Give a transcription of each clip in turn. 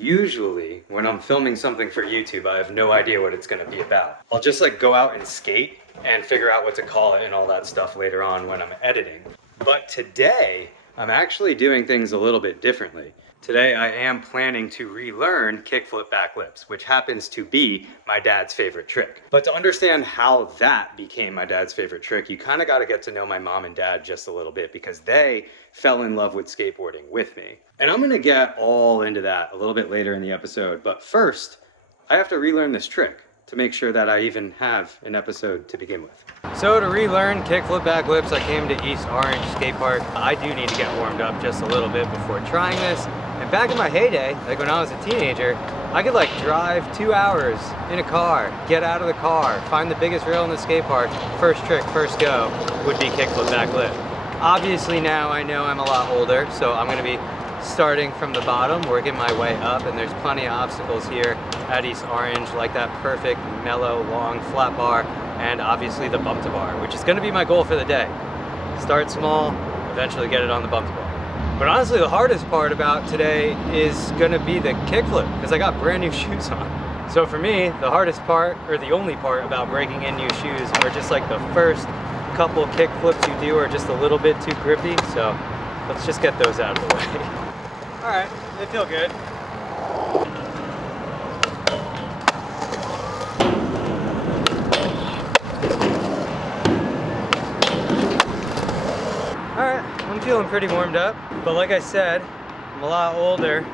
Usually, when I'm filming something for YouTube, I have no idea what it's gonna be about. I'll just like go out and skate and figure out what to call it and all that stuff later on when I'm editing. But today, I'm actually doing things a little bit differently. Today, I am planning to relearn kickflip backflips, which happens to be my dad's favorite trick. But to understand how that became my dad's favorite trick, you kind of got to get to know my mom and dad just a little bit because they fell in love with skateboarding with me. And I'm going to get all into that a little bit later in the episode. But first, I have to relearn this trick to make sure that I even have an episode to begin with. So to relearn kickflip backflips, I came to East Orange Skate Park. I do need to get warmed up just a little bit before trying this. And back in my heyday, like when I was a teenager, I could like drive 2 hours in a car, get out of the car, find the biggest rail in the skate park, first trick, first go would be kickflip backflip. Obviously now I know I'm a lot older, so I'm gonna be starting from the bottom, working my way up, and there's plenty of obstacles here at East Orange, like that perfect, mellow, long flat bar, and obviously the bump to bar, which is gonna be my goal for the day. Start small, eventually get it on the bump to bar. But honestly, the hardest part about today is gonna be the kickflip, because I got brand new shoes on. So for me, the hardest part, or the only part about breaking in new shoes, are just like the first couple kickflips you do are just a little bit too grippy, so let's just get those out of the way. All right, they feel good. All right, I'm feeling pretty warmed up, but like I said, I'm a lot older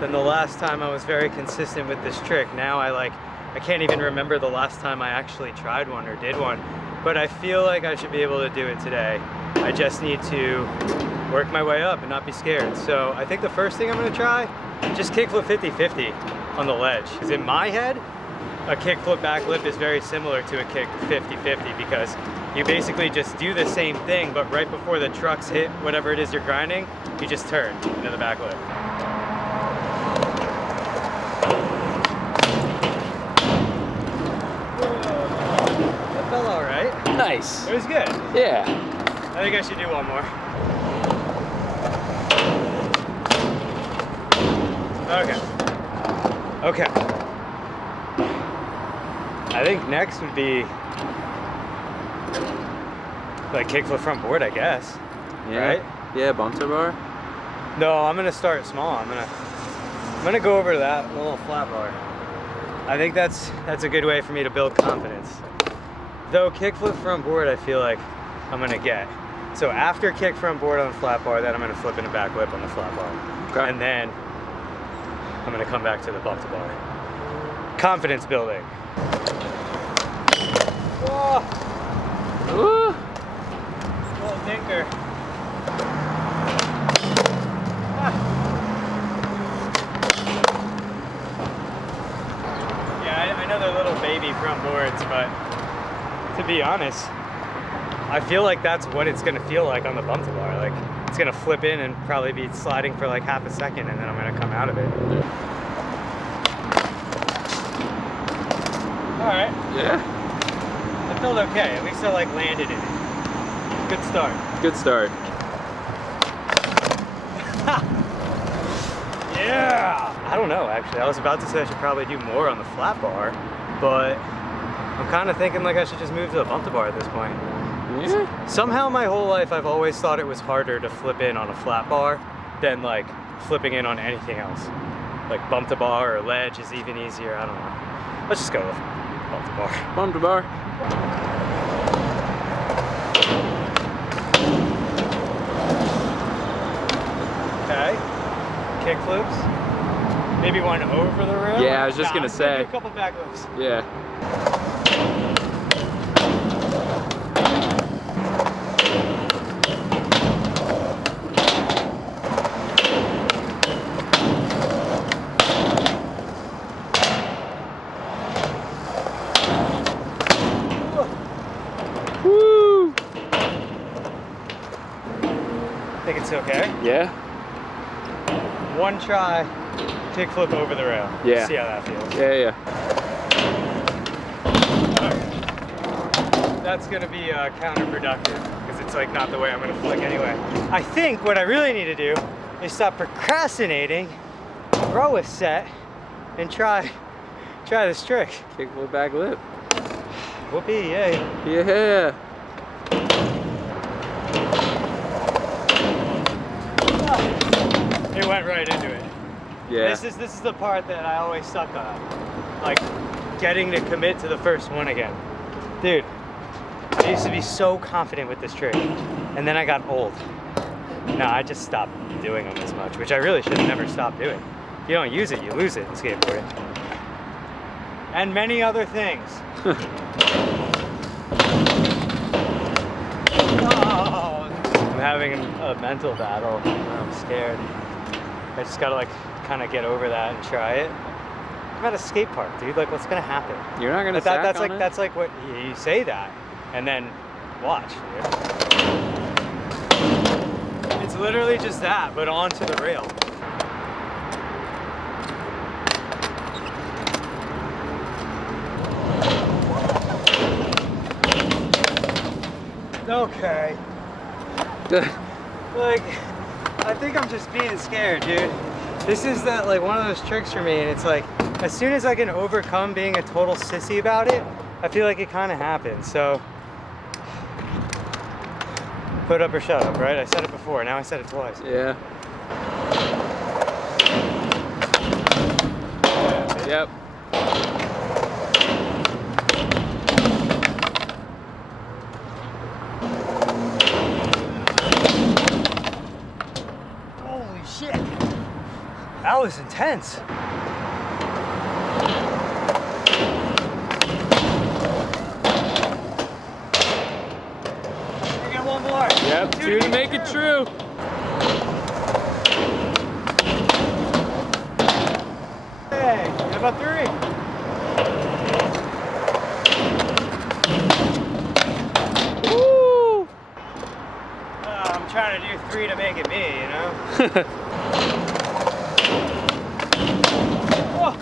than the last time I was very consistent with this trick. Now I can't even remember the last time I actually tried one or did one, but I feel like I should be able to do it today. I just need to work my way up and not be scared. So I think the first thing I'm gonna try, just kickflip 50-50 on the ledge. Because in my head, a kickflip backflip is very similar to a kick 50-50 because you basically just do the same thing, but right before the trucks hit whatever it is you're grinding, you just turn into the backflip. That felt all right. Nice. It was good. Yeah. I think I should do one more. Okay. Okay. I think next would be like kickflip front board, I guess. Yeah. Right? Yeah, bump to bar. No, I'm gonna start small. I'm gonna go over that little flat bar. I think that's a good way for me to build confidence. Though kickflip front board, I feel like I'm gonna get. So after kick front board on the flat bar, then I'm gonna flip in a backflip on the flat bar. Okay. And then I'm gonna come back to the bump to bar. Confidence building. Whoa, Woo. little dinker. Ah. Yeah, I know they're little baby front boards, but to be honest, I feel like that's what it's gonna feel like on the bump to bar. Like it's gonna flip in and probably be sliding for like half a second, and then I'm gonna come out of it. All right. Yeah. It felt okay. At least I like landed in it. Good start. Good start. Yeah. I don't know actually. I was about to say I should probably do more on the flat bar, but I'm kind of thinking like I should just move to the bump to bar at this point. Yeah. Somehow my whole life I've always thought it was harder to flip in on a flat bar than like flipping in on anything else. Like bump to bar or ledge is even easier. I don't know. Let's just go with bump to bar. Bump to bar. Okay. Kick flips. Maybe one over the rail. Yeah, I was just gonna say. Maybe a couple backflips. Yeah. Woo! Think it's okay. Yeah. One try, kick flip over the rail. Yeah. See how that feels. Yeah, yeah. That's gonna be counterproductive because it's like not the way I'm gonna flick anyway. I think what I really need to do is stop procrastinating throw a set and try this trick. Kickflip back lip. Whoopee, yay. Yeah. It went right into it. Yeah. This is the part that I always suck on. Like getting to commit to the first one again. Dude, I used to be so confident with this trick. And then I got old. No, I just stopped doing them as much, which I really should have never stopped doing. If you don't use it, you lose it in skateboarding. And many other things. Oh, I'm having a mental battle. I'm scared. I just gotta like kind of get over that and try it. I'm at a skate park, dude. Like, what's gonna happen? You're not gonna that's like what you say that, and then watch, dude. It's literally just that, but onto the rail. Okay. Like, I think I'm just being scared, dude. This is like one of those tricks for me, and it's like, as soon as I can overcome being a total sissy about it, I feel like it kind of happens. So, put up or shut up, right? I said it before, now I said it twice. Yeah. Yep. Holy shit. That was intense. I got one more. Yep. Two to make it true. Hey, how about three? Woo! I'm trying to do three to make it me, you know? Oh.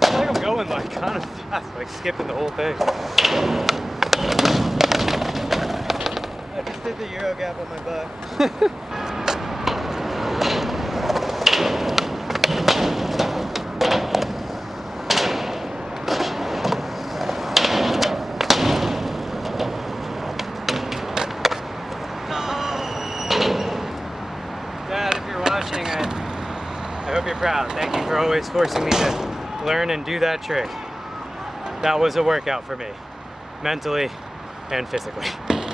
I feel like I'm going like kind of fast, like skipping the whole thing. I just did the Euro gap on my butt. Dad, if you're watching, I hope you're proud. Thank you for always forcing me to learn and do that trick. That was a workout for me, mentally and physically.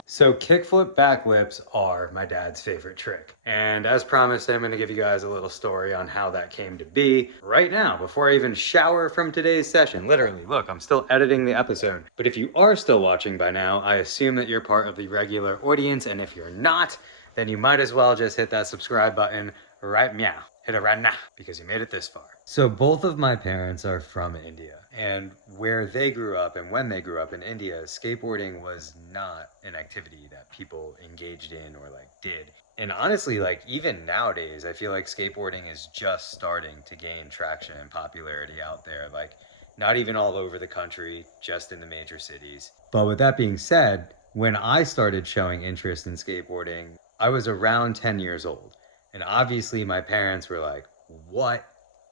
So kickflip backflips are my dad's favorite trick. And as promised, I'm gonna give you guys a little story on how that came to be right now, before I even shower from today's session. Literally, look, I'm still editing the episode. But if you are still watching by now, I assume that you're part of the regular audience, and if you're not, then you might as well just hit that subscribe button right meow. Hit it right now, because you made it this far. So both of my parents are from India, and where they grew up and when they grew up in India, skateboarding was not an activity that people engaged in or like did. And honestly, like even nowadays, I feel like skateboarding is just starting to gain traction and popularity out there. Like not even all over the country, just in the major cities. But with that being said, when I started showing interest in skateboarding, I was around 10 years old. And obviously my parents were like, what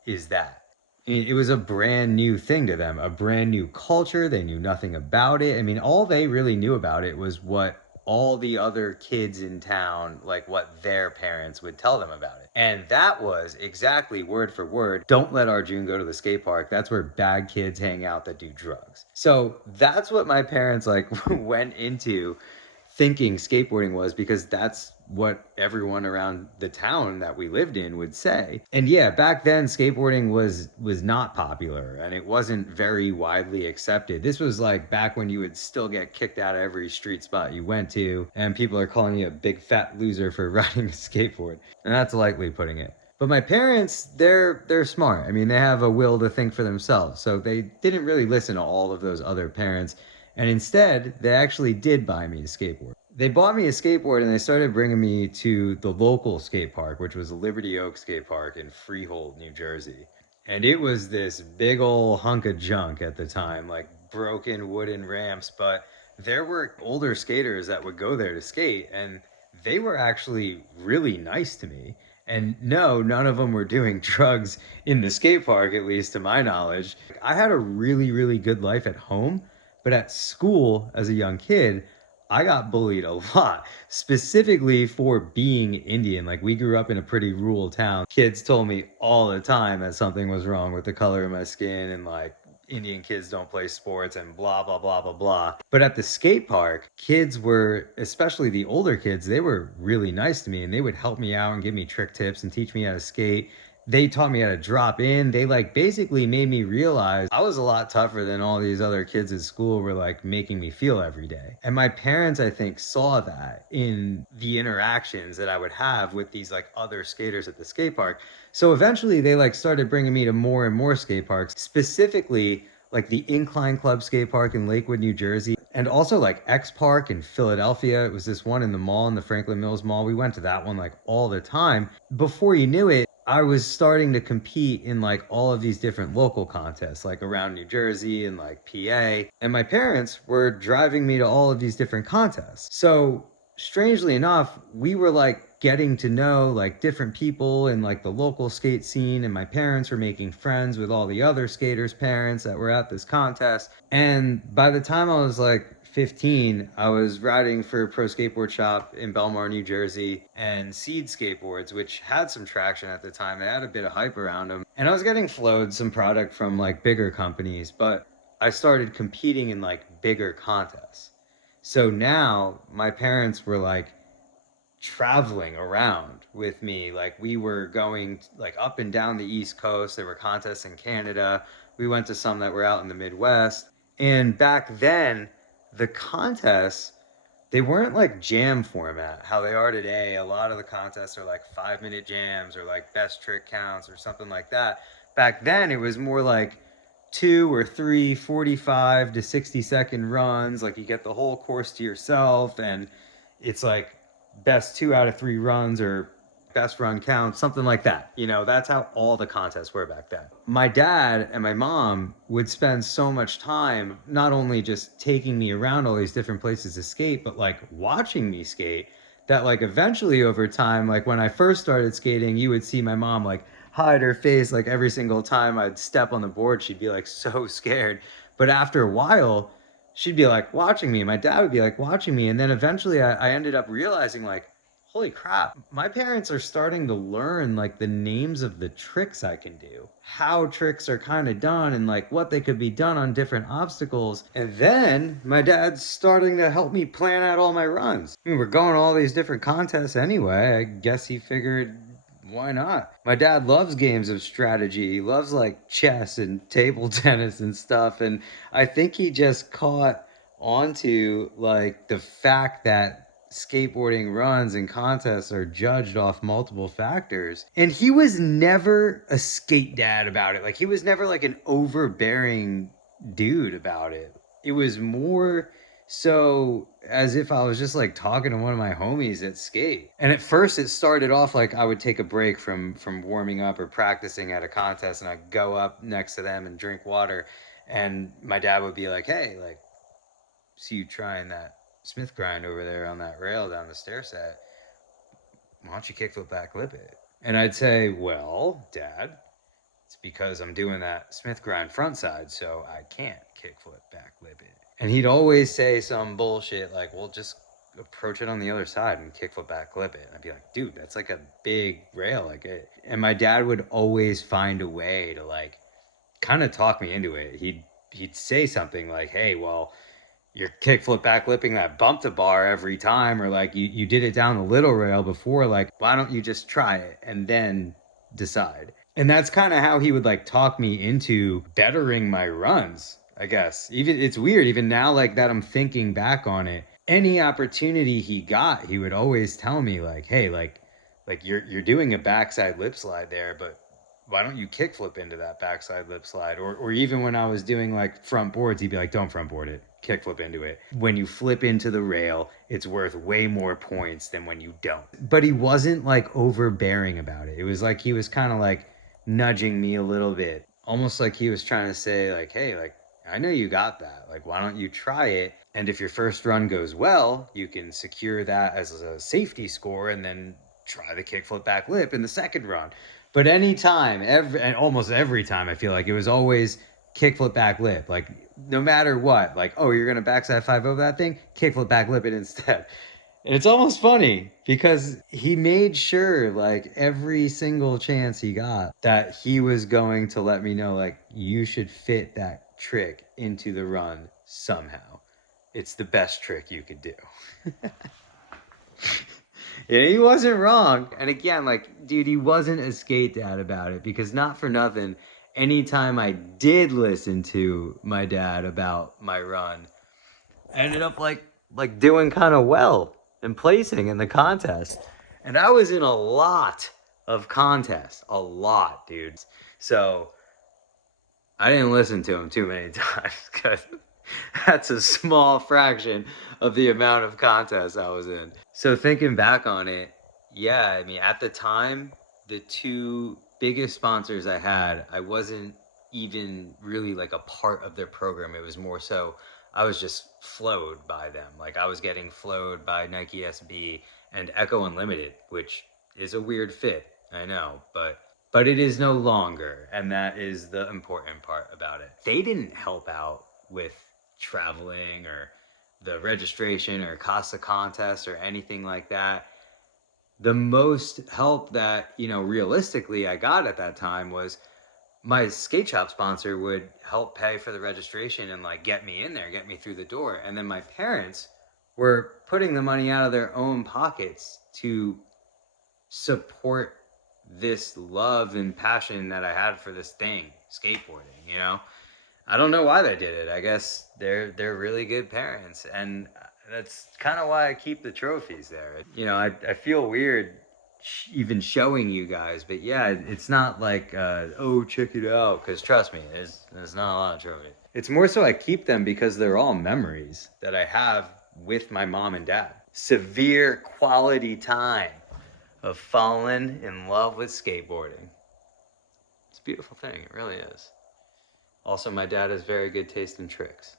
is that? It was a brand new thing to them, a brand new culture. They knew nothing about it. I mean, all they really knew about it was what all the other kids in town, like what their parents would tell them about it. And that was exactly word for word, don't let Arjun go to the skate park. That's where bad kids hang out that do drugs. So that's what my parents like went into thinking skateboarding was, because that's what everyone around the town that we lived in would say. And yeah, back then skateboarding was not popular and it wasn't very widely accepted. This was like back when you would still get kicked out of every street spot you went to, and people are calling you a big fat loser for riding a skateboard. And that's lightly putting it. But my parents, they're smart. I mean, they have a will to think for themselves. So they didn't really listen to all of those other parents. And instead, they actually did buy me a skateboard. They bought me a skateboard and they started bringing me to the local skate park, which was Liberty Oak Skate Park in Freehold, New Jersey. And it was this big old hunk of junk at the time, like broken wooden ramps. But there were older skaters that would go there to skate, and they were actually really nice to me. And no, none of them were doing drugs in the skate park, at least to my knowledge. I had a really, really good life at home, but at school as a young kid, I got bullied a lot, specifically for being Indian. Like, we grew up in a pretty rural town. Kids told me all the time that something was wrong with the color of my skin and like Indian kids don't play sports and blah, blah, blah, blah, blah. But at the skate park, kids were, especially the older kids, they were really nice to me and they would help me out and give me trick tips and teach me how to skate. They taught me how to drop in. They like basically made me realize I was a lot tougher than all these other kids at school were like making me feel every day. And my parents, I think, saw that in the interactions that I would have with these like other skaters at the skate park. So eventually they like started bringing me to more and more skate parks, specifically like the Incline Club skate park in Lakewood, New Jersey, and also like X Park in Philadelphia. It was this one in the mall, in the Franklin Mills Mall. We went to that one like all the time. Before you knew it, I was starting to compete in like all of these different local contests, like around New Jersey and like PA. And my parents were driving me to all of these different contests. So strangely enough, we were like getting to know like different people in like the local skate scene, and my parents were making friends with all the other skaters' parents that were at this contest. And by the time I was like 15, I was riding for a pro skateboard shop in Belmar, New Jersey, and Seed Skateboards, which had some traction at the time. They had a bit of hype around them. And I was getting flowed some product from like bigger companies, but I started competing in like bigger contests. So now my parents were like traveling around with me. Like, we were going like up and down the East Coast. There were contests in Canada. We went to some that were out in the Midwest. And back then, the contests, they weren't like jam format how they are today. A lot of the contests are like 5-minute jams or like best trick counts or something like that. Back then, it was more like 2 or 3 45 to 60-second runs. Like, you get the whole course to yourself, and it's like best 2 out of 3 runs or best run count, something like that. You know, that's how all the contests were back then. My dad and my mom would spend so much time not only just taking me around all these different places to skate, but like watching me skate, that like eventually over time, like when I first started skating, you would see my mom like hide her face like every single time I'd step on the board. She'd be like so scared. But after a while, she'd be like watching me. My dad would be like watching me. And then eventually I ended up realizing like, holy crap, my parents are starting to learn like the names of the tricks I can do, how tricks are kind of done, and like what they could be done on different obstacles. And then my dad's starting to help me plan out all my runs. I mean, we're going to all these different contests anyway. I guess he figured, why not? My dad loves games of strategy. He loves like chess and table tennis and stuff. And I think he just caught onto like the fact that skateboarding runs and contests are judged off multiple factors. And he was never a skate dad about it. Like, he was never like an overbearing dude about it. It was more so as if I was just like talking to one of my homies at skate. And at first it started off like I would take a break from warming up or practicing at a contest, and I'd go up next to them and drink water, and my dad would be like, "Hey, like, see you trying that Smith grind over there on that rail down the stair set. Why don't you kickflip back lip it?" And I'd say, "Well, Dad, it's because I'm doing that Smith grind front side, so I can't kickflip back lip it." And he'd always say some bullshit like, "Well, just approach it on the other side and kickflip back lip it." And I'd be like, "Dude, that's like a big rail." Like it. And my dad would always find a way to like kind of talk me into it. He'd say something like, "Hey, well, you're kickflip back lipping that bump to bar every time," or like you did it down the little rail before, like, why don't you just try it and then decide? And that's kind of how he would like talk me into bettering my runs, I guess. Even it's weird, even now like that I'm thinking back on it, any opportunity he got, he would always tell me like, "Hey, like you're doing a backside lip slide there, but why don't you kickflip into that backside lip slide?" Or even when I was doing like front boards, he'd be like, "Don't front board it, kickflip into it. When you flip into the rail, it's worth way more points than when you don't." But he wasn't like overbearing about it. It was like he was kind of like nudging me a little bit, almost like he was trying to say like, "Hey, like, I know you got that. Like, why don't you try it? And if your first run goes well, you can secure that as a safety score, and then try the kickflip back lip in the second run. But anytime, and almost every time, I feel like it was always kickflip back lip. Like no matter what, like, oh, you're gonna backside 5 over that thing, kickflip back lip it instead. And it's almost funny because he made sure, like, every single chance he got that he was going to let me know, like, you should fit that trick into the run somehow. It's the best trick you could do. Yeah, he wasn't wrong. And again, like, dude, he wasn't a skate dad about it because not for nothing, anytime I did listen to my dad about my run, I ended up like doing kind of well and placing in the contest. And I was in a lot of contests, a lot, dude. So I didn't listen to him too many times because that's a small fraction of the amount of contests I was in. So thinking back on it, yeah, I mean, at the time, the two biggest sponsors I had, I wasn't even really like a part of their program. It was more so I was just flowed by them. Like I was getting flowed by Nike SB and Echo Unlimited, which is a weird fit, I know, but it is no longer, and that is the important part about it. They didn't help out with traveling or the registration or Casa contest or anything like that. The most help that, you know, realistically I got at that time was my skate shop sponsor would help pay for the registration and like get me in there, get me through the door. And then my parents were putting the money out of their own pockets to support this love and passion that I had for this thing, skateboarding, you know? I don't know why they did it. I guess they're really good parents, and that's kind of why I keep the trophies there. You know, I feel weird even showing you guys, but yeah, it's not like oh, check it out, because trust me, there's not a lot of trophies. It's more so I keep them because they're all memories that I have with my mom and dad. Severe quality time of falling in love with skateboarding. It's a beautiful thing, it really is. Also, my dad has very good taste in tricks.